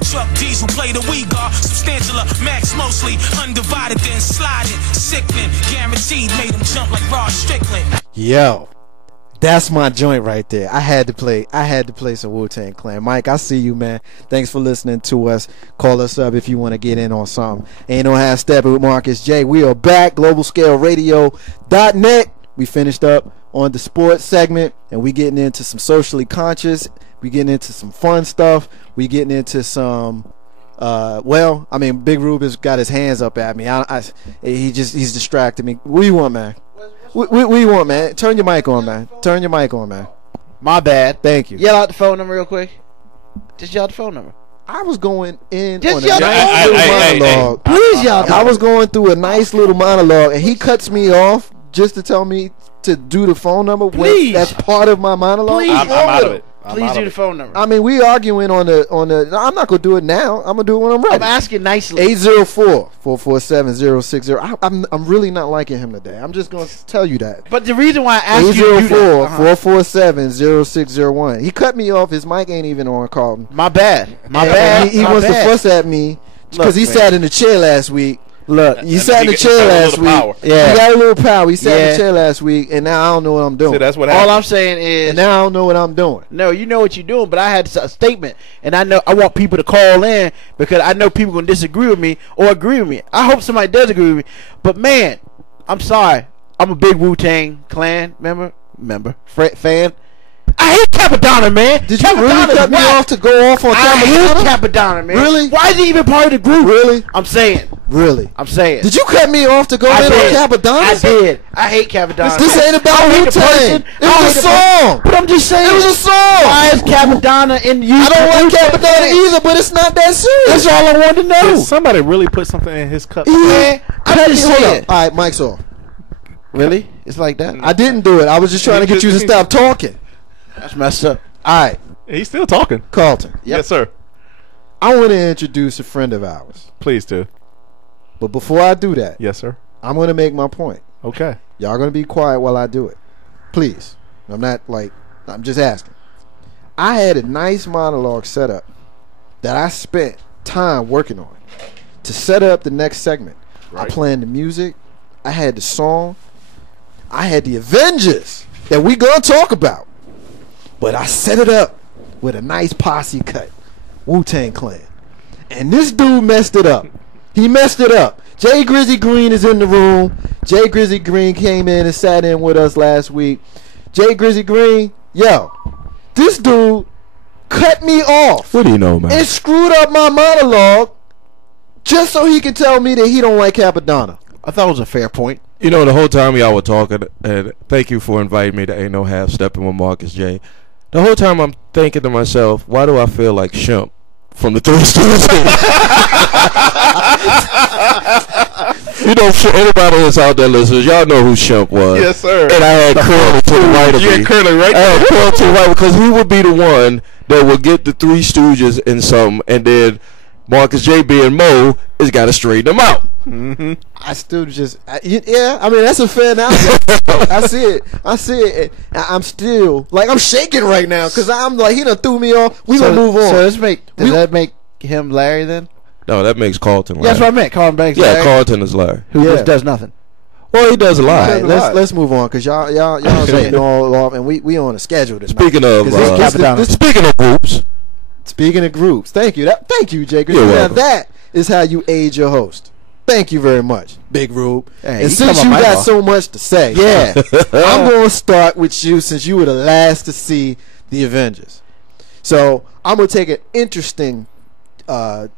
Mack truck, diesel play the we got. Substantial, max mostly undivided, then sliding. Sickening, guaranteed, made him jump like Rod Strickland. Yo, that's my joint right there. I had to play some Wu-Tang Clan. Mike, I see you, man. Thanks for listening to us. Call us up if you want to get in on something. Ain't no half stepping with Marcus J. We are back. GlobalScaleRadio.net. We finished up on the sports segment, and we getting into some socially conscious. We getting into some fun stuff. We getting into some Big Rube has got his hands up at me. He's distracted me. What do you want, man? What you want, man? Turn your mic on, man. Turn your mic on, man. My bad. Thank you. Yell out the phone number real quick. Just yell out the phone number. I was going in Just on a yell nice little monologue. Please yell. I was going through a nice little monologue, and he cuts me off just to tell me to do the phone number. Please. That's part of my monologue. Please. I'm out of it. Please do the phone number. I mean, we arguing on the. I'm not gonna do it now. I'm gonna do it when I'm ready. I'm asking nicely. 804-447-060. I'm really not liking him today. I'm just gonna tell you that. But the reason why I asked you to do that, 804-447-0601. He cut me off. His mic ain't even on, Carlton. My bad. He wants to fuss at me because he sat in the chair last week. Look, you sat in the chair last week. Yeah. He got a little power. He sat in the chair last week, and now I don't know what I'm doing. See, that's what happened. All I'm saying is, and now I don't know what I'm doing. No, you know what you're doing, but I had a statement, and I want people to call in because I know people gonna disagree with me or agree with me. I hope somebody does agree with me, but man, I'm sorry. I'm a big Wu-Tang Clan fan. I hate Capadonna, man. Did you really cut me off to go off on I hate Capadonna? Capadonna, man. Really? Why is he even part of the group? Really? I'm saying. Really? I'm saying. Did you cut me off to go in on Capadonna? I did. I hate Capadonna. This ain't about Wu-Tang. It was a song. But I'm just saying. It was a song. Why is Capadonna in you? I don't like Capadonna either, but it's not that serious. That's all I wanted to know. Did somebody really put something in his cup? Yeah. I'm just saying. All right, mic's off. Really? It's like that? I didn't do it. I was just trying to get you to stop talking. That's messed up. All right. He's still talking. Carlton. Yep. Yes, sir. I want to introduce a friend of ours. Please do. But before I do that, Yes, sir. I'm going to make my point. Okay. Y'all going to be quiet while I do it. Please. I'm just asking. I had a nice monologue set up that I spent time working on to set up the next segment. Right. I planned the music. I had the song. I had the Avengers that we going to talk about. But I set it up with a nice posse cut. Wu-Tang Clan. And this dude messed it up. He messed it up. Jay Grizzly Green is in the room. Jay Grizzly Green came in and sat in with us last week. Jay Grizzly Green, yo, this dude cut me off. What do you know, man? And screwed up my monologue just so he could tell me that he don't like Capadonna. I thought it was a fair point. You know, the whole time y'all were talking, and thank you for inviting me to Ain't No Half Steppin' with Marcus J. The whole time I'm thinking to myself, why do I feel like Shemp from the Three Stooges? You know, for anybody that's out there listening, y'all know who Shemp was. Yes, sir. And I had Curly to the right of me. You had Curly right I there. had Curly to the right because he would be the one that would get the Three Stooges in something, and then Marcus J being Mo has got to straighten them out. Mm-hmm. I still just, I mean, that's a fair analogy. I see it. I'm still, I'm shaking right now because I'm like, he done threw me off. We gonna move on. So does that make him Larry then? No, that makes Carlton Larry. That's what I meant. Carlton Banks. Yeah, Larry, Carlton is Larry. who Yeah. just does nothing. Well, he does a lot. All right, let's move on because y'all getting all off, and we on a schedule tonight. Speaking of Speaking of groups, thank you, Jake. You're Now welcome. that is how you aid your host. Thank you very much, Big Rube. Hey, and you since come you on my got ball. so much to say, Yeah. I'm going to start with you since you were the last to see the Avengers. So I'm going to take an interesting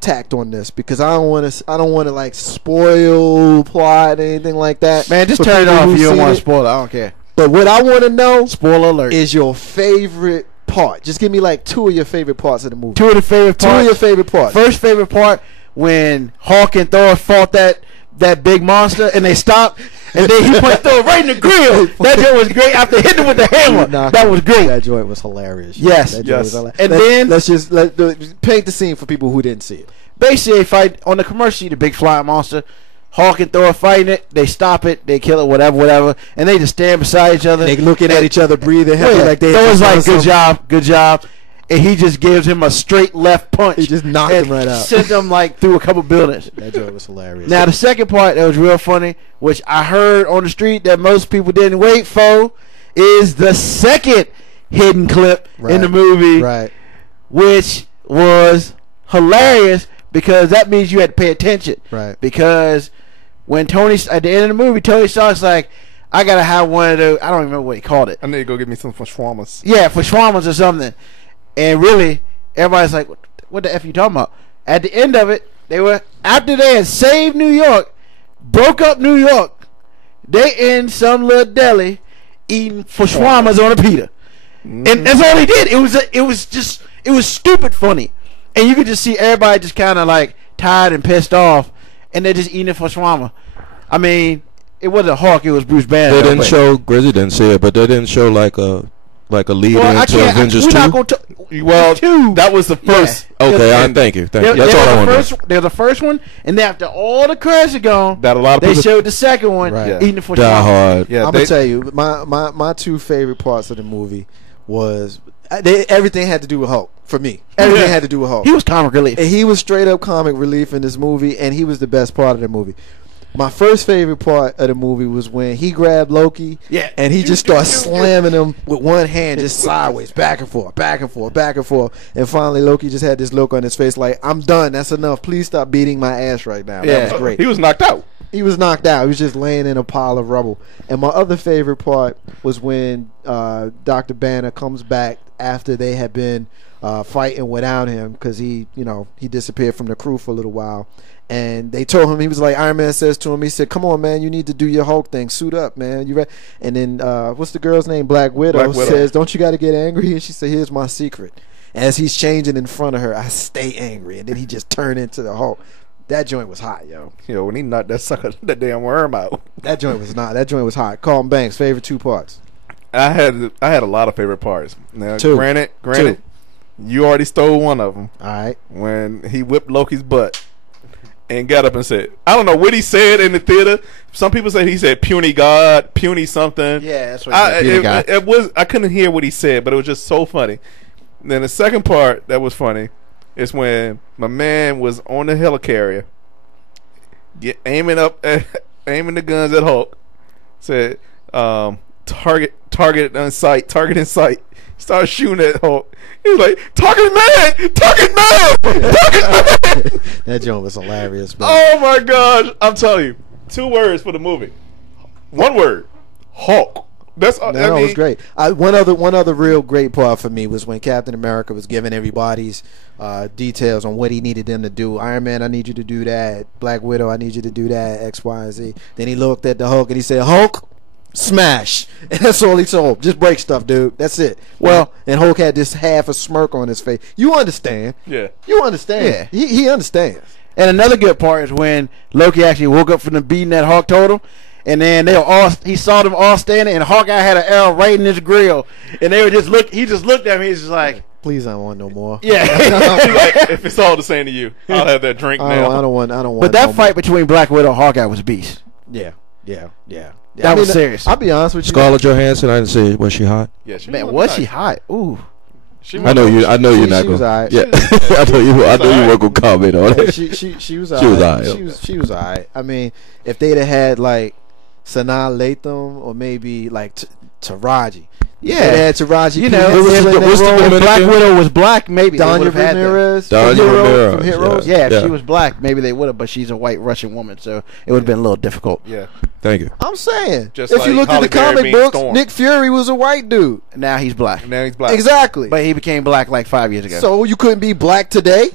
tact on this because I don't want to spoil plot or anything like that. Man, just for turn it people off who if you don't seen want it. to spoil it. I don't care. But what I want to know Spoiler alert. is your favorite part. Just give me two of your favorite parts of the movie. Two of the favorite Two parts. of your favorite parts. First favorite part when Hawk and Thor fought that big monster and they stopped and then he put Thor right in the grill. That joint was great after hitting him with the hammer. That was great. That joint was hilarious. Yes. That joint Yes. was hilarious. And let's just paint the scene for people who didn't see it. Basically, they fight on the commercial. The big flying monster. Hawk and Thor fighting it. They stop it. They kill it. Whatever. And they just stand beside each other. They looking at each other, breathing heavy like they. Thor's like, "Good good job. and he just gives him a straight left punch. He just knocked and him right out. Sent him like through a couple buildings. That joke was hilarious. Now the second part that was real funny, which I heard on the street that most people didn't wait for, is the second hidden clip in the movie, right? Which was hilarious because that means you had to pay attention, Right. Because when Tony at the end of the movie, Tony Stark's like, I gotta have one of those. I don't remember what he called it. I need to go get me some for shawarmas. Yeah, for shawarmas or something. And really, everybody's like, what the F you talking about? At the end of it, they were, after they had saved New York, broke up New York, they in some little deli eating for shawarmas on a pita. And that's all they did. It was stupid funny. And you could just see everybody just kind of like tired and pissed off, and they're just eating it for shawarma. I mean, it wasn't Hawk, it was Bruce Banner. They didn't show, Grizzly didn't see it, but they didn't show like a lead into Avengers 2. That was the first. Yeah. Okay, thank you. That's all I wanted. There's the first one, and then after all the credits are gone, That a lot of they people showed the second one, Right. eating it for Die shawarma. Hard. Yeah, I'm gonna tell you, my two favorite parts of the movie was everything had to do with Hulk for me. Everything had to do with Hulk. He was comic relief. And he was straight up comic relief in this movie, and he was the best part of the movie. My first favorite part of the movie was when he grabbed Loki, and he just started slamming him with one hand, just sideways, back and forth, back and forth, back and forth. And finally, Loki just had this look on his face like, I'm done. That's enough. Please stop beating my ass right now. That was great. He was knocked out. He was knocked out. He was just laying in a pile of rubble. And my other favorite part was when Dr. Banner comes back after they had been fighting without him because he disappeared from the crew for a little while. And they told him, he was like, Iron Man says to him, he said, come on, man, you need to do your Hulk thing. Suit up, man. You ready? And then, what's the girl's name? Black Widow says, don't you got to get angry? And she said, here's my secret. As he's changing in front of her, I stay angry. And then he just turned into the Hulk. That joint was hot, yo. Yo, when he knocked that sucker, that damn worm out. That joint was not. That joint was hot. Carlton Banks, favorite two parts. I had a lot of favorite parts. Now, Two. Granted, you already stole one of them. All right. When he whipped Loki's butt and got up and said, I don't know what he said in the theater. Some people say he said puny God, puny something. Yeah, that's what he said, puny God. It was, I couldn't hear what he said, but it was just so funny. And then the second part that was funny is when my man was on the helicarrier, aiming the guns at Hulk. Said, target in sight. Started shooting at Hulk. He was like, target man. That joint was hilarious, man. Oh my gosh! I'm telling you, 2 words for the movie. 1 word, Hulk. That's That was great. One other real great part for me was when Captain America was giving everybody's details on what he needed them to do. Iron Man, I need you to do that. Black Widow, I need you to do that. X, Y, and Z. Then he looked at the Hulk and he said, Hulk, smash. And that's all he told. Just break stuff, dude. That's it. Well, and Hulk had this half a smirk on his face. You understand? Yeah. You understand? Yeah. He understands. And another good part is when Loki actually woke up from the beating that Hawk told him. And then he saw them all standing, and Hawkeye had an arrow right in his grill, and they were he just looked at me, he's just like, please, I don't want no more. Yeah. Like, if it's all the same to you, I'll have that drink now. I don't want. But that no fight more. between Black Widow and Hawkeye was beast. Yeah. That was serious. I'll be honest with you. Scarlett Johansson, I didn't see. Was she hot? Yeah, she Man, was she hot? Ooh. I know you're not she was going. alright. Yeah, I know you weren't gonna comment on it. She was She was alright. alright. She was alright. I mean, if they'd have had like Sanaa Lathan or maybe like Taraji. Yeah, they had Taraji. You know, if Black Widow was black, maybe Danya Ramirez from Heroes. Yeah, if she was black, maybe they would have. But she's a white Russian woman, so it would have been a little difficult. Yeah. Thank you. I'm saying, Just if like you look at Halle the Berry comic being books, Storm. Nick Fury was a white dude. Now he's black. Now he's black. Exactly. But he became black like 5 years ago. So you couldn't be black today.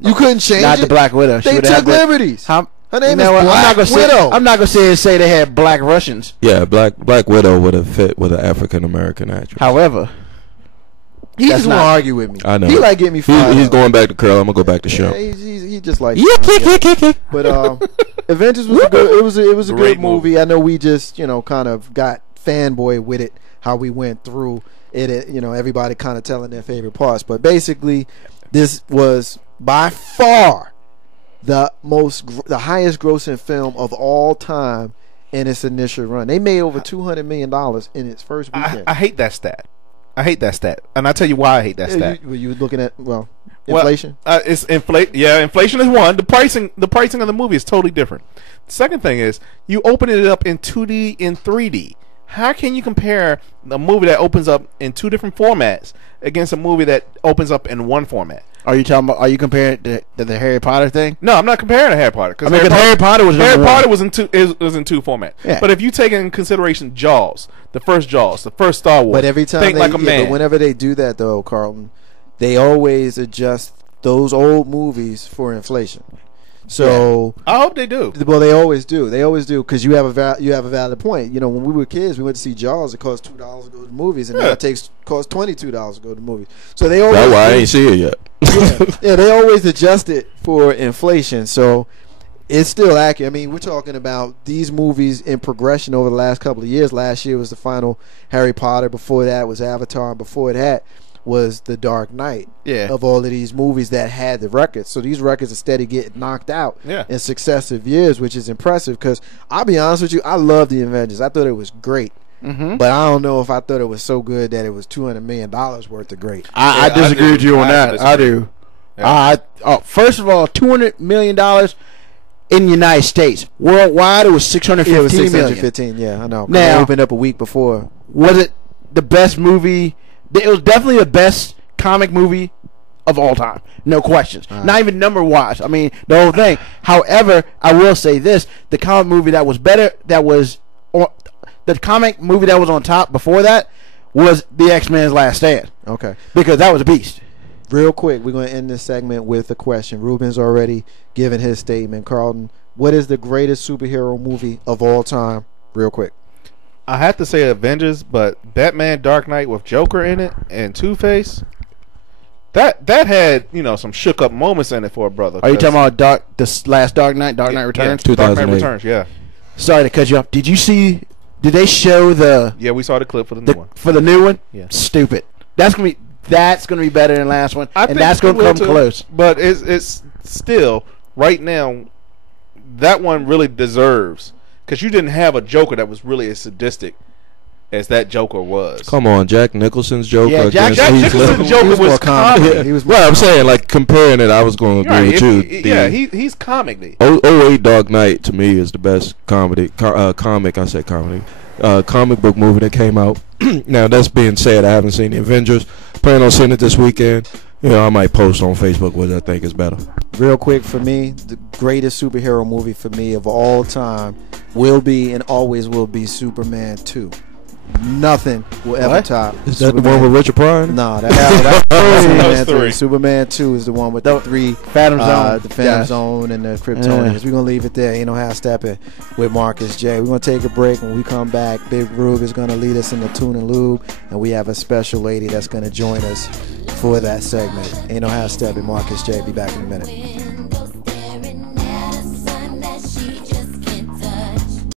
You couldn't change Not it. the Black Widow. They took liberties. Her name is Black Widow. I'm not gonna say they had black Russians. Yeah, Black Widow would have fit with an African American actress. However, he just want to argue with me. I know. He like get me fired. He's going back to curl. I'm gonna go back to show. Yeah, he just like. But Avengers was a good. It was a good movie. I know we just kind of got fanboy with it. How we went through it. Everybody kind of telling their favorite parts. But basically, this was by far the highest grossing film of all time in its initial run. They made over $200 million in its first weekend. I hate that stat. I hate that stat, and I tell you why I hate that stat. Were you looking at inflation? It's inflate. Yeah, inflation is one. The pricing of the movie is totally different. The second thing is you open it up in 2D and 3D. How can you compare a movie that opens up in two different formats against a movie that opens up in one format? Are you comparing it to the Harry Potter thing? No, I'm not comparing to Harry Potter. Harry Potter was in two formats. Yeah. But if you take in consideration Jaws, the first Star Wars, But every time Think Like a Man. But whenever they do that though, Carlton, they always adjust those old movies for inflation. So I hope they do. Well, they always do. They always do because you have a valid point. You know, when we were kids, we went to see Jaws. It cost $2 to go to the movies, and now it costs $22 to go to the movies. So they always. That's why I ain't see it yet. yeah, they always adjust it for inflation. So it's still accurate. I mean, we're talking about these movies in progression over the last couple of years. Last year was the final Harry Potter. Before that was Avatar. And before that was The Dark Knight. Yeah. Of all of these movies that had the records. So these records are steady getting knocked out in successive years, which is impressive because I'll be honest with you, I love The Avengers. I thought it was great. Mm-hmm. But I don't know if I thought it was so good that it was $200 million worth of great. I disagree with you on that. I do. Yeah. First of all, $200 million in the United States. Worldwide, it was $615 million. 615, yeah, I know. Now, it opened up a week before. Was it the best movie? It was definitely the best comic movie of all time. No questions. Not even number-wise. I mean, the whole thing. However, I will say this. The comic movie that was better, the comic movie that was on top before that was The X-Men's Last Stand. Okay. Because that was a beast. Real quick, we're going to end this segment with a question. Ruben's already given his statement. Carlton, what is the greatest superhero movie of all time? Real quick. I have to say Avengers, but Batman Dark Knight with Joker in it and Two-Face, that had, some shook up moments in it for a brother. Are you talking about the last Dark Knight Returns? 2008. Dark Knight Returns, yeah. Sorry to cut you off. Did they show the... Yeah, we saw the clip for the new one. For the new one? Yeah. Stupid. That's gonna be better than the last one, and that's gonna come close. But it's still right now. That one really deserves, because you didn't have a Joker that was really as sadistic as that Joker was. Come on, Jack Nicholson's Joker. Yeah, Jack Nicholson's Joker was comedy. He was well, I'm saying, like, comparing it, I was going to agree with you. He's comedy. 08 Dark Knight to me is the best comic book movie that came out. Now, that's being said, I haven't seen The Avengers. Plan on seeing it this weekend. I might post on Facebook what I think is better. Real quick, for me, the greatest superhero movie for me of all time will be and always will be Superman 2. Nothing will ever top. Is that the one with Richard Pryor? No, that's Superman 3. 3. Superman 2 is the one with the three Phantom Zone, the Phantom Zone and the Kryptonians. We're gonna leave it there. Ain't no half stepping with Marcus J. We're gonna take a break. When we come back, Big Rube is gonna lead us in the Tune and Lube, and we have a special lady that's gonna join us for that segment. Ain't no half stepping. Marcus J. Be back in a minute.